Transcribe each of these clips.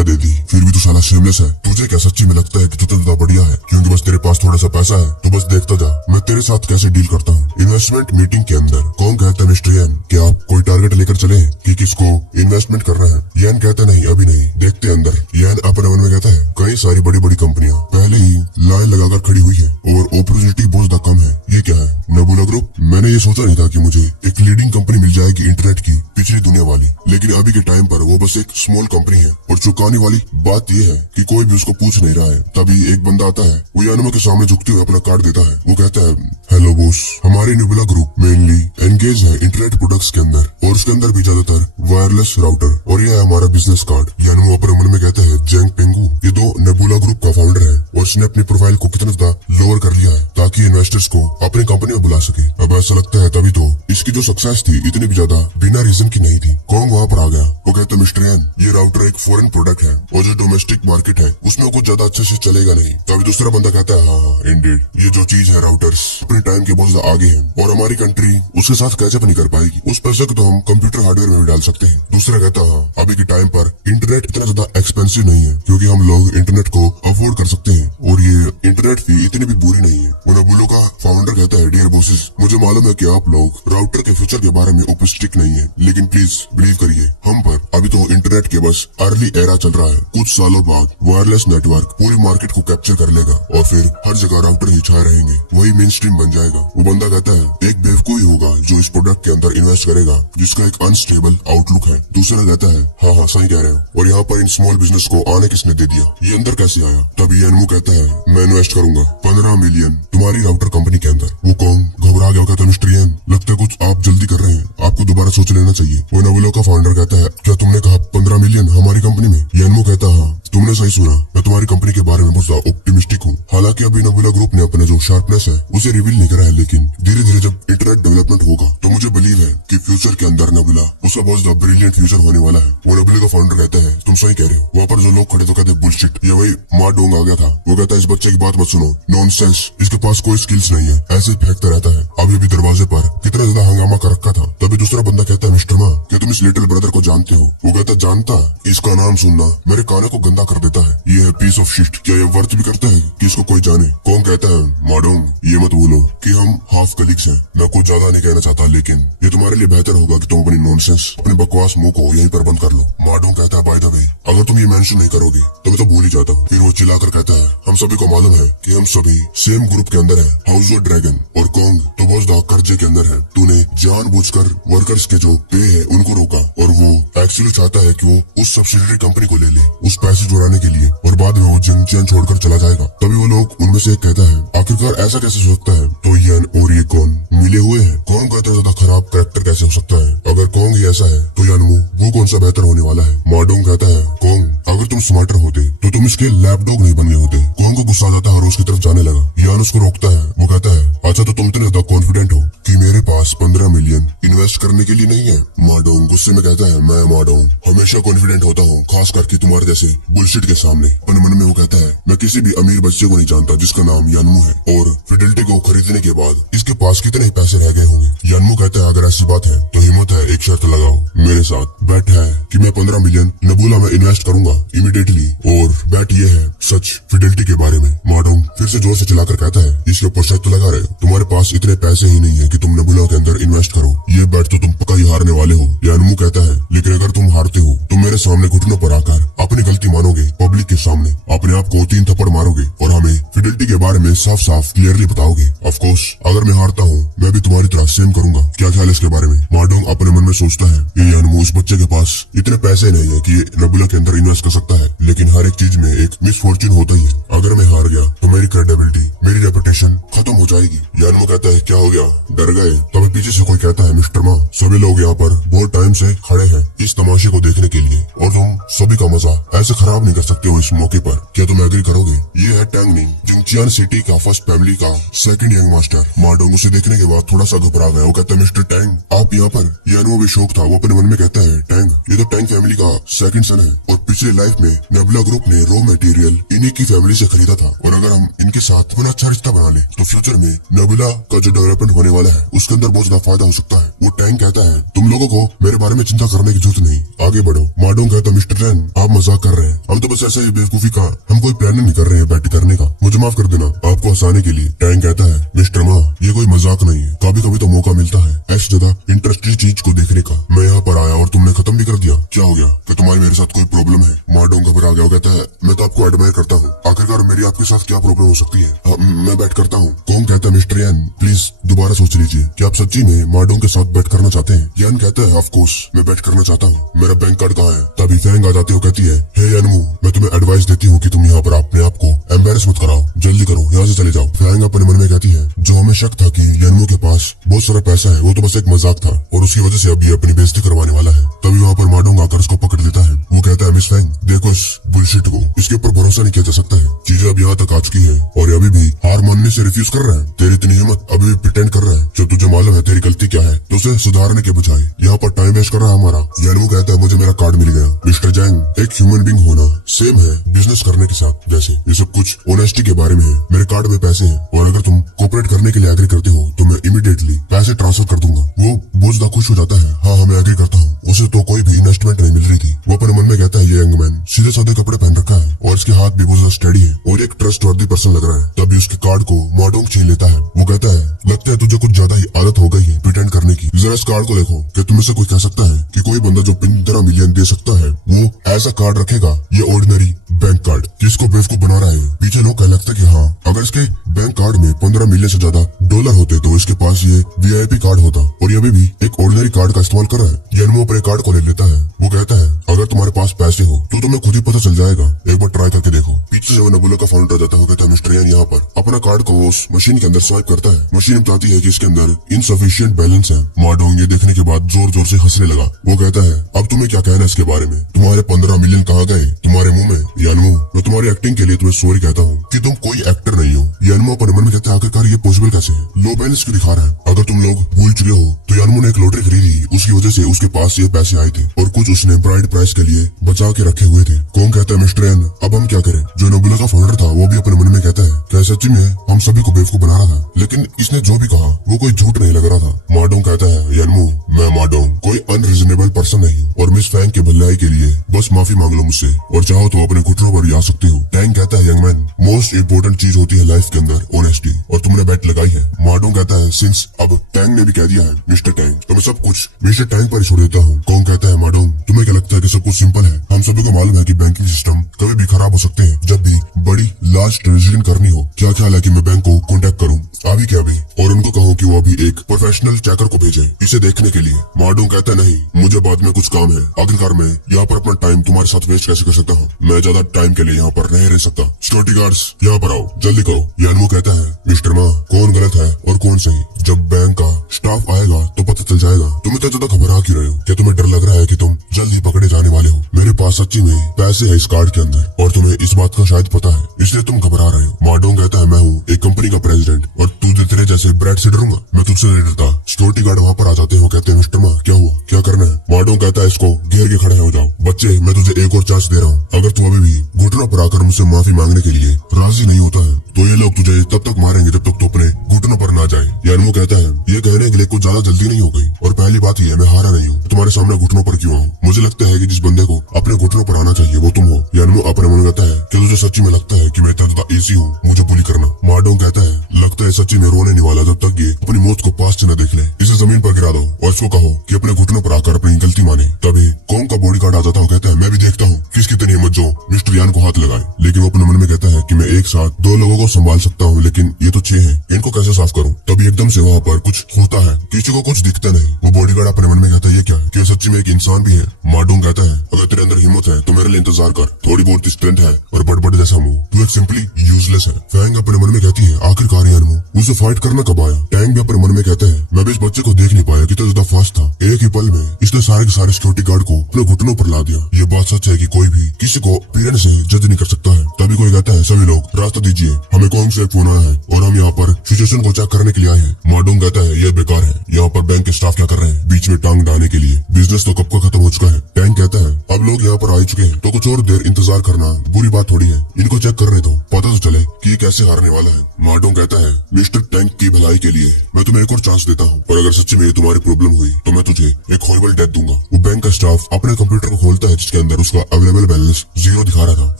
क्या दे दी, फिर भी तू साला शेमलेस है। तुझे क्या सच्ची में लगता है कि तू तो ज्यादा बढ़िया है क्योंकि बस तेरे पास थोड़ा सा पैसा है? तो बस देखता जा मैं तेरे साथ कैसे डील करता हूँ। इन्वेस्टमेंट मीटिंग के अंदर कौन कहता है मिस्टर यन कि आप कोई टारगेट लेकर चले कि किसको इन्वेस्टमेंट करना है? यन कहता नहीं अभी नहीं, देखते अंदर। यन अपने मन में कहता है कई सारी बड़ी बड़ी कंपनियां पहले ही लाइन लगाकर खड़ी हुई है और अपॉर्चुनिटी बहुत ज्यादा कम है। ये क्या है? Nebula group. मैंने ये सोचा नहीं था कि मुझे एक लीडिंग कंपनी मिल जाएगी इंटरनेट की, पिछली दुनिया वाली, लेकिन अभी के टाइम पर वो बस एक स्मॉल कंपनी है। और चुकाने वाली बात ये है कि कोई भी उसको पूछ नहीं रहा है। तभी एक बंदा आता है, वो यानमा के सामने झुकते हुए अपना कार्ड देता है। वो कहता है हेलो बॉस, हमारी नेबुला ग्रुप मेनली एंगेज है इंटरनेट प्रोडक्ट्स के अंदर और उसके अंदर भी ज्यादातर वायरलेस राउटर, और ये है हमारा बिजनेस कार्ड। यानमा अपने मन में कहता है जेंग पेंगू ये दो नेबुला ग्रुप का फाउंडर है और उसने अपनी प्रोफाइल को कितना ज्यादा लोअर कर लिया है ताकि इन्वेस्टर्स को अपनी कंपनी में बुला सके। अब ऐसा लगता है तभी तो इसकी जो सक्सेस थी इतनी भी ज्यादा बिना रीजन की नहीं थी। कौन वहाँ पर आ गया? वो कहता है मिस्टर यन ये राउटर एक फॉरेन प्रोडक्ट है और जो डोमेस्टिक मार्केट है उसमें कुछ ज्यादा अच्छे से चलेगा नहीं। तभी दूसरा बंदा कहता है हाँ इंडीड, ये जो चीज है राउटर्स अपने टाइम के बहुत ज्यादा आगे है और हमारी कंट्री उसके साथ कैचअप नहीं कर पाएगी। उस पैसे को तो हम कंप्यूटर हार्डवेयर में भी डाल सकते हैं। दूसरा कहता है अभी के टाइम पर इंटरनेट इतना ज्यादा एक्सपेंसिव नहीं है क्योंकि हम लोग इंटरनेट को अफोर्ड कर सकते हैं और ये इंटरनेट फी इतनी भी बुरी नहीं है। नेबुला का फाउंडर कहता है डियर बॉसेस, मुझे मालूम है कि आप लोग राउटर के फ्यूचर के बारे में ओपिस्टिक नहीं है, लेकिन प्लीज बिलीव करिए हम पर अभी तो इंटरनेट के बस अर्ली एरा चल रहा है। कुछ सालों बाद वायरलेस नेटवर्क पूरी मार्केट को कैप्चर कर लेगा और फिर हर जगह राउटर ही छाए रहेंगे, वही मेन स्ट्रीम बन जाएगा। वो बंदा कहता है एक बेवकूफ ही होगा जो इस प्रोडक्ट के अंदर इन्वेस्ट करेगा जिसका एक अनस्टेबल आउटलुक है। दूसरा कहता है हाँ सही कह रहे हो, और यहाँ पर इन स्मॉल बिजनेस को आने किसने दे दिया, ये अंदर कैसे आया? तभी एनमू कहता है मैं इन्वेस्ट करूंगा 15 मिलियन तुम्हारी राउटर कंपनी के अंदर। वो कौन घबरा गया, कहता है मिस्टर यन लगता है कुछ आप जल्दी कर रहे हैं, आपको दोबारा सोच लेना चाहिए। वो नेबुला का फाउंडर कहता है क्या तुमने कहा 15 मिलियन हमारी कंपनी में? यनमू कहता है हाँ तुमने सही सुना, मैं तुम्हारी कंपनी के बारे में बहुत ज्यादा ऑप्टिमिस्टिक हूँ। हालांकि अभी नेबुला ग्रुप ने अपना जो शार्पनेस है उसे रिवील नहीं करा है, लेकिन धीरे धीरे जब इंटरनेट डेवलपमेंट होगा तो मुझे बिलीव है कि फ्यूचर के अंदर नेबुला उसका बहुत ज्यादा ब्रिलियंट फ्यूचर होने वाला है। वो नेबुला का फाउंडर कहता है तुम सही कह रहे हो। वहाँ पर जो लोग खड़े तो कहते बुलशिट, ये वही माँ डोंग आ गया था। वो कहता है इस बच्चे की बात मत सुनो, नॉनसेंस, इसके पास कोई स्किल्स नहीं है, ऐसे फेंकता रहता है। अभी अभी दरवाजे पर कितना ज्यादा हंगामा कर रखा था। तभी दूसरा बंदा कहता है मिस्टर माँ क्या तुम इस लिटिल ब्रदर को जानते हो? वो कहता है जानता, इसका नाम सुनना मेरे कानों को गंदा कर देता है, ये है पीस ऑफ शिट। क्या ये वर्थ भी करता है कि इसको कोई जाने? कौन कहता है माडोंग ये मत बोलो कि हम हाफ कलीग्स हैं, मैं कुछ ज्यादा नहीं कहना चाहता, लेकिन ये तुम्हारे लिए बेहतर होगा कि तुम अपनी नॉनसेंस अपने बकवास मुंह को यहीं पर बंद कर लो। माडोंग कहता है बाय द वे अगर तुम ये मेंशन नहीं करोगे तो मैं तो भूल ही जाता हूँ। फिर वो चिल्लाकर कहता है हम सभी को मालूम है कि हम सभी सेम ग्रुप के अंदर है, हाउस ऑफ ड्रैगन, और कॉन्ग तो बहुत ज्यादा कर्जे के अंदर है। तूने जानबूझकर वर्कर्स के जो पे है उनको रोका और वो एक्चुअली चाहता है कि वो उस सब्सिडरी कंपनी को ले ले उस पैसे जुड़ाने के लिए, और बाद में वो जिंगचियान छोड़कर चला जाएगा। तभी वो लोग उनमें से एक कहता है आखिरकार ऐसा कैसे हो सकता है? तो यन और ये कौन मिले हुए हैं? कौन कहता है ज्यादा खराब कैरेक्टर कैसे हो सकता है? अगर कॉन्ग ही ऐसा है तो यानमू वो कौन सा बेहतर होने वाला है? माडोंग कहता है कॉन्ग अगर तुम स्मार्टर होते तो तुम इसके लैपडॉग नहीं बन गए होते। कॉन्ग को गुस्सा आ जाता है और उसकी तरफ जाने लगा। यान उसको रोकता है। वो कहता है अच्छा तो तुम इतने ज्यादा कॉन्फिडेंट हो कि मेरे पास 15 मिलियन इन्वेस्ट करने के लिए नहीं है? माडोंग गुस्से में कहता है मैं माडोंग हमेशा कॉन्फिडेंट होता हूँ, खास करके तुम्हारे जैसे बुलशिट के सामने। अपने मन में वो कहता है मैं किसी भी अमीर बच्चे को नहीं जानता जिसका नाम यानमू है, और फिडेलिटी को खरीदने के बाद इसके पास कितने ही पैसे रह गए होंगे। यानमू कहता है अगर ऐसी बात है तो हिम्मत है एक शर्त लगाओ मेरे साथ। बैट है कि मैं 15 मिलियन नेबुला में इन्वेस्ट करूंगा इमीडिएटली, और बैट ये है सच फिडेलिटी के बारे में। माडोंग फिर से जोर से चिल्लाकर कहता है इसके ऊपर शर्त तो लगा रहे हो, तुम्हारे पास इतने पैसे ही नहीं है कि तुम नेबुला के अंदर इन्वेस्ट करो, ये बैट तो तुम पक्का ही हारने वाले हो। यानमू कहता है लेकिन अगर तुम हारते हो तो मेरे सामने घुटनों पर आकर अपनी गलती मानोगे, पब्लिक के सामने अपने आप को 3 थप्पड़ मारोगे और हमें फिडेलिटी के बारे में साफ साफ क्लियरली बताओगे। ऑफ कोर्स अगर मैं हारता हूँ मैं भी तुम्हारी तरह सेम करूंगा, क्या ख्याल है इसके बारे में? माडोंग अपने मन में सोचता है ये यानमू इस बच्चे के पास इतने पैसे नहीं है कि ये नेबुला के अंदर इन्वेस्ट कर सकता है, लेकिन हर एक चीज में एक मिसफॉर्चून होता ही है। अगर मैं हार गया तो मेरी क्रेडिबिलिटी मेरी रेपुटेशन खत्म हो जाएगी। यानमू कहता है क्या हो गया, डर गए? तभी पीछे से कोई कहता है मिस्टर माँ सभी लोग यहाँ पर बहुत टाइम से खड़े हैं इस तमाशे को देखने के लिए, और तुम सभी का मजा ऐसे खराब नहीं कर सकते हो इस मौके पर, क्या तुम एग्री करोगे? ये है टैंग निंग, जिंगचियान सिटी का फर्स्ट फैमिली का सेकंड यंग मास्टर। माडोंग उसे देखने के बाद थोड़ा सा घबरा गया। वो कहता है मिस्टर टैंग आप यहाँ पर? यानमू भी शौक था। वो अपने मन में कहता है टैंग ये तो टैंग फैमिली का सेकंड सन है, और पिछले लाइफ में नेबुला ग्रुप ने रॉ मटेरियल इन्हीं की फैमिली से खरीदा था, और अगर हम इनके साथ अपना अच्छा रिश्ता बना ले तो फ्यूचर में नेबुला का जो डेवलपमेंट होने वाला है उसके अंदर बहुत ज्यादा फायदा हो सकता है। वो टैंग कहता है तुम लोगों को मेरे बारे में चिंता करने की जरूरत नहीं, आगे बढ़ो। माडोंग कहता मिस्टर चैन आप मजाक कर रहे हैं, हम तो बस ऐसे ही बेवकूफी का, हम कोई प्लान नहीं कर रहे हैं बैट करने का, मुझे माफ कर देना आपको हंसाने के लिए। टैंग कहता है मिस्टर मा ये कोई मजाक नहीं है, कभी कभी तो मौका मिलता है ऐसी जगह इंटरेस्टिंग चीज को देखने का। मैं यहाँ पर आया और तुमने खत्म भी कर दिया, क्या हो गया, कि तुम्हारी मेरे साथ कोई प्रॉब्लम है? माडोंग घबरा गया, कहता है मैं तो आपको एडमायर करता हूँ, आखिरकार मेरी आपके साथ क्या प्रॉब्लम हो सकती है? मैं बैट करता हूँ। कौन कहता है मिस्टर यान प्लीज दोबारा सोच लीजिए, क्या आप सच्ची में माडोंग के साथ बैट करना चाहते हैं? यान कहता है ऑफ कोर्स मैं बैट करना चाहता हूँ, मेरा बैंक कार्ड कहाँ है? तभी फैंग आ जाती है, कहती है हे यानमू मैं तुम्हें एडवाइस देती हूँ कि तुम यहाँ पर अपने आप को एम्बेरस मत कराओ, जल्दी करो यहाँ से चले जाओ। फैंग अपने मन में कहती है जो हमें शक था कि यानमू के पास बहुत सारा पैसा है वो तो बस एक मजाक था और उसकी वजह से अब ये अपनी बेइज्जती करवाने वाला है। तभी वहाँ पर माडोंग आकर उसको पकड़ लेता है। वो कहता है मिस फैंग देखो इस बुलशिट को, इसके ऊपर भरोसा नहीं किया जा सकता है, चीजें अब यहाँ तक आ चुकी है और अभी भी हार मानने से रिफ्यूज कर रहा है। तेरी इतनी हिम्मत अभी भी प्रिटेंड कर रहा है, जब तुझे मालूम है तेरी गलती क्या है तो उसे सुधारने के बजाय यहाँ पर टाइम वेस्ट कर रहा है हमारा। यानमू कहता है मुझे मेरा कार्ड मिल गया। मिस्टर जैंग एक ह्यूमन बीइंग होना सेम है बिजनेस करने के साथ, जैसे ये सब कुछ ऑनेस्टी के बारे में है। मेरे कार्ड में पैसे हैं और अगर तुम कोऑपरेट करने के लिए एग्री करते हो तो मैं इमीडिएटली पैसे ट्रांसफर कर दूंगा। वो बोझदा खुश हो जाता है, हाँ मैं एग्री करता हूँ। उसे तो कोई भी इन्वेस्टमेंट नहीं मिल रही थी। वो अपने मन में कहता है ये यंग मैन सीधे साधे कपड़े पहन रखा है और इसके हाथ भी बहुत स्टडी है और एक ट्रस्टवर्दी पर्सन लग रहा है। तभी उसके कार्ड को माडोंग छीन लेता है। वो कहता है लगता है तुझे कुछ ज्यादा ही आदत हो गई है प्रिटेंड करने की, जरा इस कार्ड को देखो, क्या तुम में से कोई कह सकता है कि कोई बंदा जो 15 मिलियन दे सकता है वो ऐसा कार्ड रखेगा? ये ऑर्डिनरी बैंक कार्ड किसको बेवकूफ बना रहा है? पीछे लोग कहने लगते कि हाँ अगर इसके बैंक कार्ड में 15 मिलियन से ज्यादा डॉलर होते तो इसके पास ये वीआईपी कार्ड होता और ये अभी भी एक ऑर्डिनरी कार्ड का इस्तेमाल कर रहा है। यानमू अपने कार्ड को ले लेता है। वो कहता है अगर तुम्हारे पास पैसे हो तो तुम्हें खुद ही पता चल जाएगा, एक बार ट्राई करके देखो। पीछे से वो नेबुला का फाउंडर जाता है, कहता है मिस्टर यान यहाँ पर अपना कार्ड को उस मशीन के अंदर स्वाइप करता है। मशीन बताती है कि इसके अंदर इनसफिशिएंट बैलेंस है। माडोंग ये देखने के बाद जोर जोर से हंसने लगा। वो कहता है अब तुम्हें क्या कहना है इसके बारे में, तुम्हारे 15 मिलियन कहाँ गए तुम्हारे मुंह में? यानमू मैं तुम्हारी एक्टिंग के लिए तुम्हें सॉरी कहता हूँ कि तुम कोई एक्टर नहीं हो। यानमू अपने मन में कहता है आखिरकार ये पॉसिबल कैसे है, लो बैलेंस क्यों दिखा रहा है? अगर तुम लोग भूल चुके हो तो यानमू ने एक लॉटरी खरीदी, उसकी वजह से उसके पास ये पैसे आए थे और कुछ उसने ब्राइड प्राइस के लिए बचा के रखे हुए थे। कौन कहता है मिस्टर यान अब हम क्या करें? जो नेबुला का फाउंडर था वो भी अपने मन में कहता है क्या सच्ची में हम सभी को बेवकूफ बना रहा था, लेकिन इसने जो भी कहा वो कोई झूठ नहीं लग रहा था। माडोंग कहता है यानमू मैं माडोंग कोई अनरीजनेबल पर्सन नहीं हूँ और मिस फैंग के भलाई के लिए बस माफी मांग लो मुझसे और चाहो तो अपने घुटनों पर भी आ सकते हो। टैंग कहता है यंग मैन मोस्ट इम्पोर्टेंट चीज होती है लाइफ के अंदर ऑनेस्टी और तुमने बैट लगाई है। माडोंग कहता है सिंस अब टैंग ने भी कह दिया है मिस्टर टैंग तो मैं सब कुछ मिस्टर टैंग पर ही छोड़ देता हूँ। कौन कहता है माडोंग तुम्हें क्या लगता है कि सब कुछ सिंपल है? हम सभी को मालूम है कि बैंकिंग सिस्टम कभी भी खराब हो सकते हैं। जब भी बड़ी लार्ज ट्रांजेक्शन करनी हो क्या ख्याल है कि मैं बैंक को कॉन्टेक्ट करूँ अभी के अभी और उनको कहूँ कि वो अभी एक प्रोफेशनल चेकर को भेजे इसे देखने के लिए? माडोंग कहता है नहीं मुझे बाद में कुछ काम है, आखिरकार मैं यहाँ पर अपना टाइम तुम्हारे साथ वेस्ट कैसे कर सकता हूँ? मैं ज्यादा टाइम के लिए यहाँ पर नहीं रह सकता। सिक्योरिटी गार्ड्स यहाँ पर आओ जल्दी करो। यानमू कहता है मिस्टर मा कौन गलत है और कौन सही, जब बैंक का स्टाफ आएगा तो पता चल जाएगा। तुम इतना ज्यादा घबरा क्यों रहे हो? क्या तुम्हें डर लग रहा है कि तुम जल्दी पकड़े जाने वाले हो? मेरे पास सच्ची में पैसे है इस कार्ड के अंदर और तुम्हें इस बात का शायद पता है इसलिए तुम घबरा रहे हो। माडोंग कहता है मैं हूँ एक कंपनी का प्रेसिडेंट और तू तेरे जैसे ब्रेड से डरूंगा? मैं तुझसे नहीं डरता। सिक्योरिटी गार्ड वहाँ पर आ जाते हो, कहते हैं मिस्टर मा क्या हुआ, क्या करना है? माडोंग कहता है इसको घेर के खड़े हो जाओ। बच्चे मैं तुझे एक और चांस दे रहा हूँ, अगर तू अभी भी घुटनों पर आकर मुझसे माफी मांगने के लिए राजी नहीं होता है तो ये लोग तुझे तब तक मारेंगे जब तक तू अपने घुटनों पर ना जाए। यानमू कहता है ये कहने के लिए कुछ ज्यादा जल्दी नहीं हो गई और पहली बात ये मैं हारा नहीं हूँ, तुम्हारे सामने घुटनों पर क्यों आऊँ? मुझे लगता है कि जिस बंदे को अपने घुटनों पर आना चाहिए वो तुम हो। यानमू अपने मन में कहता है क्या तुझे सच्ची में लगता है कि मैं इतना ज्यादा ईजी हूँ मुझे बुली करना? माडोंग कहता है लगता है सच्ची में रोने नहीं वाला जब तक ये अपनी मौत को पास से न देख ले। इसे जमीन पर गिरा दो और इसको कहो कि अपने घुटनों पर आकर अपनी गलती माने। तभी कौन का बॉडी गार्ड आ जाता है, कहता है मैं भी देखता हूँ किसकी इतनी हिम्मत जो मिस्टर यान को हाथ लगाए। लेकिन वो अपने मन में कहता है कि मैं एक साथ 2 लोगों को संभाल सकता हूँ लेकिन ये तो 6 हैं, इनको कैसे साफ करूँ? तभी एकदम से वहाँ पर कुछ होता है, किसी को कुछ दिखता नहीं। वो बॉडीगार्ड अपने मन में कहता है ये क्या है, क्या सच्ची में एक इंसान भी है? माडोंग कहता है अगर तेरे अंदर हिम्मत है तो मेरे लिए इंतजार कर, थोड़ी बहुत स्ट्रेंथ है और बड़बड़ जैसा मुंह, तू एक सिंपली यूजलेस है। फैंग अपने मन में कहती है आखिरकार यानमू उसे फाइट करना कब आया? टैंग भी अपने मन में कहता है मैं भी इस बच्चे को देख नहीं पाया, कितना ज्यादा फास्ट था, एक ही पल में इसने सारे के सारे सिक्योरिटी गार्ड को अपने घुटनों पर ला दिया। ये बात सच है कि कोई भी किसी को अपीयरेंस से जज नहीं कर सकता है। तभी कोई कहता है सभी लोग रास्ता दीजिए, हमें कौन से फोन आया है और हम यहाँ पर सिचुएशन को चेक करने के लिए आए हैं। माडोंग कहता है ये बेकार है, यहाँ पर बैंक के स्टाफ क्या कर रहे हैं बीच में टांग डालने के लिए, बिजनेस तो कब का खत्म हो चुका है। टैंग कहता है अब लोग यहाँ पर आ चुके हैं तो कुछ और देर इंतजार करना बुरी बात थोड़ी है। इनको चेक करने दो, पता तो चले कि ये कैसे हारने वाला है। मार्डोंग कहता है मिस्टर टैंक की भलाई के लिए मैं तुम्हें एक और चांस देता हूँ, और अगर सच्ची में तुम्हारी प्रॉब्लम हुई तो मैं तुझे एक हॉरिबल डेथ दूंगा। वो बैंक का स्टाफ अपने कंप्यूटर को खोलता है जिसके अंदर उसका अवेलेबल बैलेंस 0 दिखा रहा था।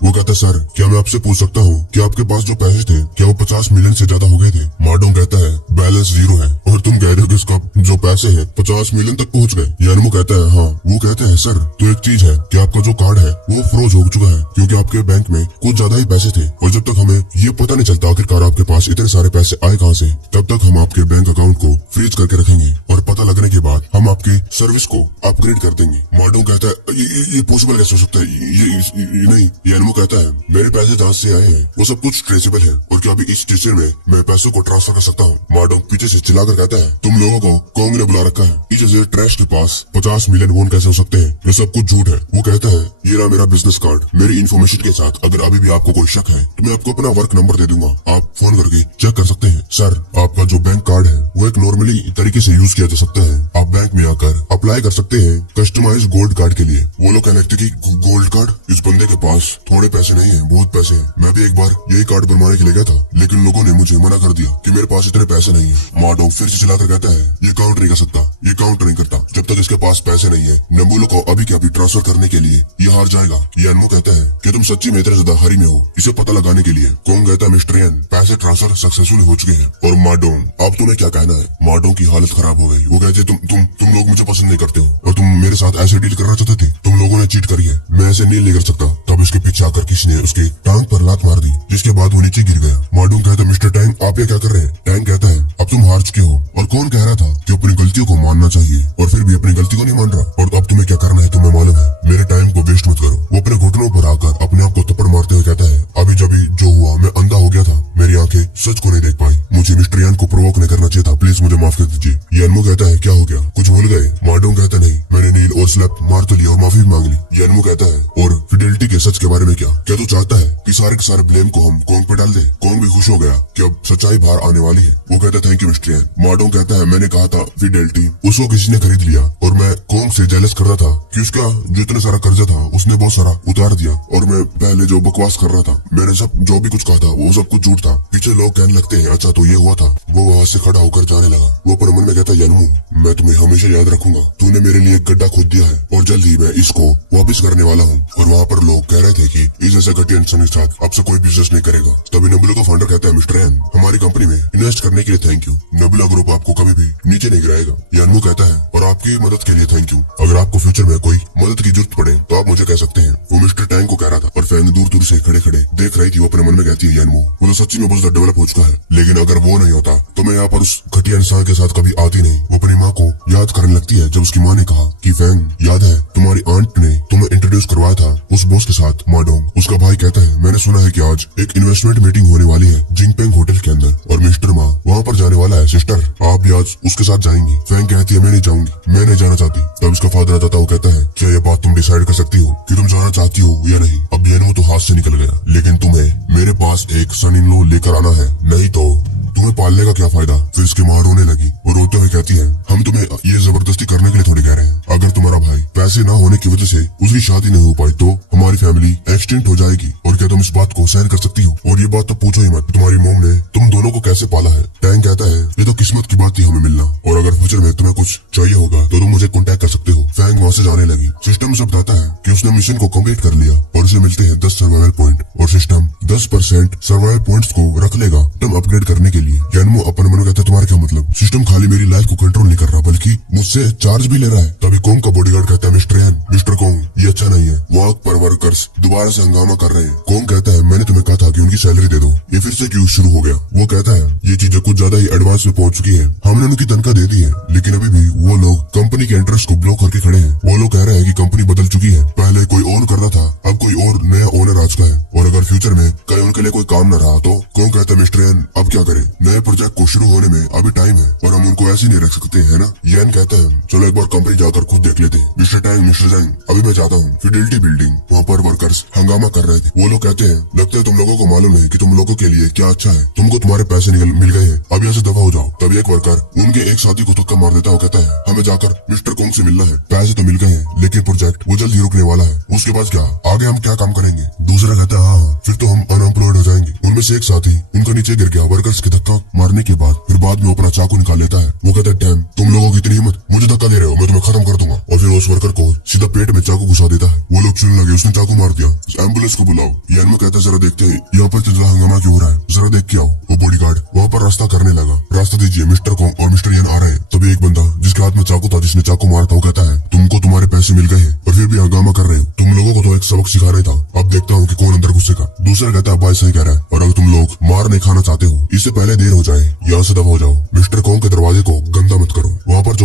वो कहता है सर क्या मैं आपसे पूछ सकता हूँ कि आपके पास जो पैसे थे क्या वो 50 मिलियन से ज्यादा हो गए थे? मार्डोंग कहता है बैलेंस 0 है और तुम कह रहे हो कि उसका जो पैसे है 50 मिलियन तक पहुँच गए। यानमो कहता है हाँ। वो कहते हैं सर तो एक चीज है कि आपका जो कार्ड है वो फ्रोज हो चुका है क्योंकि आपके बैंक में कुछ ज्यादा ही पैसे थे, और जब तक हमें ये पता नहीं चलता आखिरकार आपके पास इतने सारे पैसे आए कहाँ से, तब तक हम आपके बैंक अकाउंट को फ्रीज करके रखेंगे और पता लगने के बाद हम आपकी सर्विस को अपग्रेड कर देंगे। मार्डोंग कहता है ये पॉसिबल कैसे हो सकता है? ये नहीं। यानमो कहता है मेरे पैसे जहाँ से आए हैं वो सब कुछ ट्रेसेबल है और क्या अभी इस स्टेशन में मैं पैसों को ट्रांसफर कर सकता हूँ? मार्डोंग पीछे से चिल्लाकर कहता है तुम लोगों को कौन ने बुला रखा है? इस जैसे ट्रैश के पास 50 मिलियन वोन कैसे हो सकते हैं? ये सब कुछ झूठ है। वो कहता है ये रहा मेरा बिजनेस कार्ड मेरी इन्फॉर्मेशन के साथ, अगर अभी भी आपको कोई शक है तो मैं आपको अपना वर्क नंबर दे दूंगा, आप फोन करके चेक कर सकते हैं। सर आपका जो बैंक कार्ड है वो एक नॉर्मली तरीके से यूज किया जा सकता है, आप बैंक में आकर अप्लाई कर सकते हैं कस्टमाइज गोल्ड कार्ड के लिए। वो लोग कहने लगते कि गोल्ड कार्ड, इस बंदे के पास थोड़े पैसे नहीं है बहुत पैसे है। मैं भी एक बार यही कार्ड बनवाने के लिए गया था लेकिन लोगों ने मुझे मना कर दिया कि मेरे पास इतने पैसे नहीं है। मार्डोंग फिर से चिल्लाकर कहता है ये काउंट नहीं कर सकता, ये काउंट नहीं करता जब तक इसके पास पैसे नहीं है। नेबुला को अभी के अभी ट्रांसफर करने के लिए ये हार जाएगा। यानमो कहता है कि तुम सच्ची में इतने ज्यादा हरी में हो इसे पता लगाने के लिए? कौन कहता है मिस्टर यान पैसे ट्रांसफर सक्सेसफुल हो चुके हैं। और मार्डोंग अब तुम्हें क्या कहना है? मार्डोंग की हालत खराब हो गई। वो कहते तुम लोग मुझे पसंद नहीं करते हो और तुम मेरे साथ ऐसे डील करना चाहते थे, तुम लोगों ने चीट करी है, मैं ऐसे डील नहीं कर सकता। तब इसके पीछे आकर किसी ने उसके टांग पर लात मार दी जिसके बाद वो नीचे गिर गया। मार्डोंग कहता है मिस्टर टैंक आप ये क्या कर रहे हैं? टैंक कहता है अब तुम हार चुके हो और कौन कह रहा था कि अपनी गलतियों को मानना चाहिए और फिर भी अपनी गलती को नहीं मान रहा, और अब तुम्हें क्या करना है तुम्हें मालूम है। मेरे टाइम को वेस्ट मत करो। वो अपने घुटनों पर आकर अपने आप को थप्पड़ मारते हुए कहता है अभी जब जो हुआ मैं अंधा हो गया था, मेरी आंखें सच को नहीं देख पाई, मुझे मिस्टर यान को प्रोवोक नहीं करना चाहिए था, प्लीज मुझे माफ कर दीजिए। यानमो कहता है क्या हो गया, कुछ भूल गए? मार्डोंग कहता नहीं मैंने नील और स्लैप मार तो लिया और माफी भी मांग ली। यानमो कहता है और फिडेलिटी के सच के बारे में क्या तू चाहता है कि सारे के सारे ब्लेम को हम कोंग पे डाल दे? कोंग भी खुश हो गया कि अब सच्चाई बाहर आने वाली है। वो कहता है थैंक यू मिस्टर यान। मार्डोंग कहता है मैंने कहा था फिडेलिटी उसको किसी ने खरीद लिया और मैं कोंग से जेलस कर रहा था कि उसका जो इतना सारा कर्जा था उसने बहुत सारा उतार दिया, और मैं पहले जो बकवास कर रहा था मैंने सब जो भी कुछ कहा था वो सब कुछ झूठ था। पीछे लोग कहने लगते हैं अच्छा तो ये हुआ था। वो वहाँ से खड़ा होकर जाने लगा। वो अपने मन में कहता है यानमो मैं तुम्हें हमेशा याद रखूंगा, तूने मेरे लिए एक गड्ढा खोद दिया है और जल्द ही मैं इसको वापस करने वाला हूँ। और वहाँ पर लोग कह रहे थे कि इस ऐसे घटिया इंसान के साथ अब से कोई बिजनेस नहीं करेगा। तभी नेबुला का फाउंडर कहता है मिस्टर यान हमारी कंपनी में इन्वेस्ट करने के लिए थैंक यू, नेबुला ग्रुप आपको कभी भी नीचे नहीं गिराएगा। यानमो कहता है और आपकी मदद के लिए थैंक यू, अगर आपको फ्यूचर में कोई मदद की जरूरत पड़े तो आप मुझे कह सकते हैं। वो मिस्टर टैंक को कह रहा था और फैंग दूर दूर से खड़े खड़े देख रही थी। वो अपने मन में कहती है यानमो वो तो सच्ची में बहुत ज्यादा डेवलप हो चुका है, लेकिन अगर वो नहीं होता तो मैं यहाँ पर उस घटिया इंसान के साथ कभी आती नहीं। वो अपनी माँ को याद करने लगती है जब उसकी माँ ने कहा कि फैंग याद है तुम्हारी आंट ने तुम्हें इंट्रोड्यूस करवाया था उस बॉस के साथ। मार्डोंग उसका भाई कहता है मैंने सुना है कि आज एक इन्वेस्टमेंट मीटिंग होने वाली है जिंगपेंग होटल के अंदर और मिस्टर माँ वहाँ पर जाने वाला है। सिस्टर आप भी आज उसके साथ जाएंगी? फैंग कहती है मैं नहीं जाऊंगी, मैं नहीं जाना चाहती। तब उसका फादर आता था। वो कहता है क्या ये बात तुम डिसाइड कर सकती हो कि तुम जाना चाहती हो या नहीं? अब यानमो तो हाथ से निकल गया, लेकिन तुम्हें मेरे पास एक सन इन लॉ लेकर आना है, नहीं तो तुम्हें पालने का क्या फायदा? फिर इसकी माँ रोने लगी। वो रोते हुए कहती है हम तुम्हें ये जबरदस्ती करने के लिए थोड़ी कह रहे हैं, अगर तुम्हारा भाई पैसे ना होने की वजह से उसकी शादी नहीं हो पाई तो हमारी फैमिली एक्सटेंट हो जाएगी, और क्या तुम इस बात को सहन कर सकती हो? और ये बात तो पूछो ही मत, तुम्हारी मोम ने तुम दोनों को कैसे पाला है। टैंक कहता है ये तो किस्मत की बात थी हमें मिलना, और अगर फ्यूचर में तुम्हें कुछ चाहिए होगा तो तुम मुझे कॉन्टेक्ट कर सकते हो। फैंग वहाँ से जाने लगी। सिस्टम से बताता है कि उसने मिशन को कंप्लीट कर लिया और उसे मिलते हैं 10 सर्वाइवल पॉइंट, और सिस्टम 10% सर्वाइवल पॉइंट्स को रख लेगा तुम अपग्रेड करने के लिए। यानमो अपने मन में कहता है तुम्हारा क्या मतलब? सिस्टम खाली मेरी लाइफ को कंट्रोल नहीं कर रहा बल्कि मुझसे चार्ज भी ले रहा है। तभी कोंग का बॉडीगार्ड कहता है मिस्टर यान मिस्टर कोंग ये अच्छा नहीं है। वहाँ पर वर्कर्स दोबारा से हंगामा कर रहे हैं। कोंग कहता है मैंने तुम्हें कहा था कि उनकी सैलरी दे दो, ये फिर से क्यों शुरू हो गया? वो कहता है ये चीजें कुछ ज्यादा ही एडवांस में पहुंच चुकी है, हमने उनकी तनख्वाह दे दी है लेकिन अभी भी वो लोग कंपनी के इंटरेस्ट को ब्लॉक करके खड़े हैं। वो लोग कह रहे हैं कि कंपनी बदल चुकी है, पहले कोई और कर रहा था अब कोई और नया ओनर आ चुका है और अगर फ्यूचर में कहीं उनके लिए कोई काम न रहा तो कौन कहता है मिस्टर एन अब क्या करें, नए प्रोजेक्ट को शुरू होने में अभी टाइम है और हम उनको ऐसे नहीं रख सकते है ना। येन कहता है चलो एक बार कंपनी जाकर खुद देख लेते हैं। मिस्टर टैंग मिस्टर जैंग अभी मैं जाता हूँ फिडेलिटी बिल्डिंग, वहाँ पर वर्कर्स हंगामा कर रहे थे। वो लोग कहते हैं लगता है तुम लोगों को मालूम है कि तुम लोगों के लिए क्या अच्छा है, तुमको तुम्हारे पैसे मिल गए हैं, अब यहाँ से दफा हो जाओ। तभी एक वर्कर उनके एक साथी को धक्का मार देता है और कहता है हमें जाकर मिस्टर कोंग से मिलना है, पैसे तो मिल गए हैं लेकिन प्रोजेक्ट वो जल्द ही रुकने वाला है, उसके बाद क्या आगे हम क्या काम करेंगे। दूसरा कहता है हाँ फिर तो हम अनएम्प्लॉयड हो जाएंगे। उनमें से एक साथी उनका नीचे गिर गया वर्कर्स के धक्का मारने के बाद, फिर बाद में अपना चाकू निकाल लेता है। वो कहता है डैम तुम लोगों की इतनी हिम्मत, मुझे धक्का दे रहे हो, मैं तुम्हें खत्म कर दूंगा। और फिर उस वर्कर को सीधा पेट में चाकू घुसा देता है। वो लोग चिल्लाने लगे उसने चाकू मार दिया, एम्बुलेंस को बुलाओ। यान में कहता है जरा देखते हैं यहाँ पर इतना हंगामा क्यों हो रहा है, जरा देख के आओ। वो बॉडीगार्ड वहाँ पर रास्ता करने लगा, रास्ता दीजिए मिस्टर कोंग और मिस्टर यान आ रहे हैं। तभी एक बंदा जिसके हाथ में चाकू था जिसने चाकू मारा था वो कहता है तुमको तुम्हारे पैसे मिल गए हैं और फिर भी हंगामा कर रहे हो, तुम लोगों को तो एक सबक सिखाना ही था, अब देखता हूँ कि कौन अंदर घुसेगा। दूसरा कहता है भाई सही कह रहा है और अगर तुम लोग मार नहीं खाना चाहते हो इससे पहले देर हो जाए यहाँ से दबा हो जाओ, मिस्टर कोंग के दरवाजे को गंदा मत करो। वहाँ पर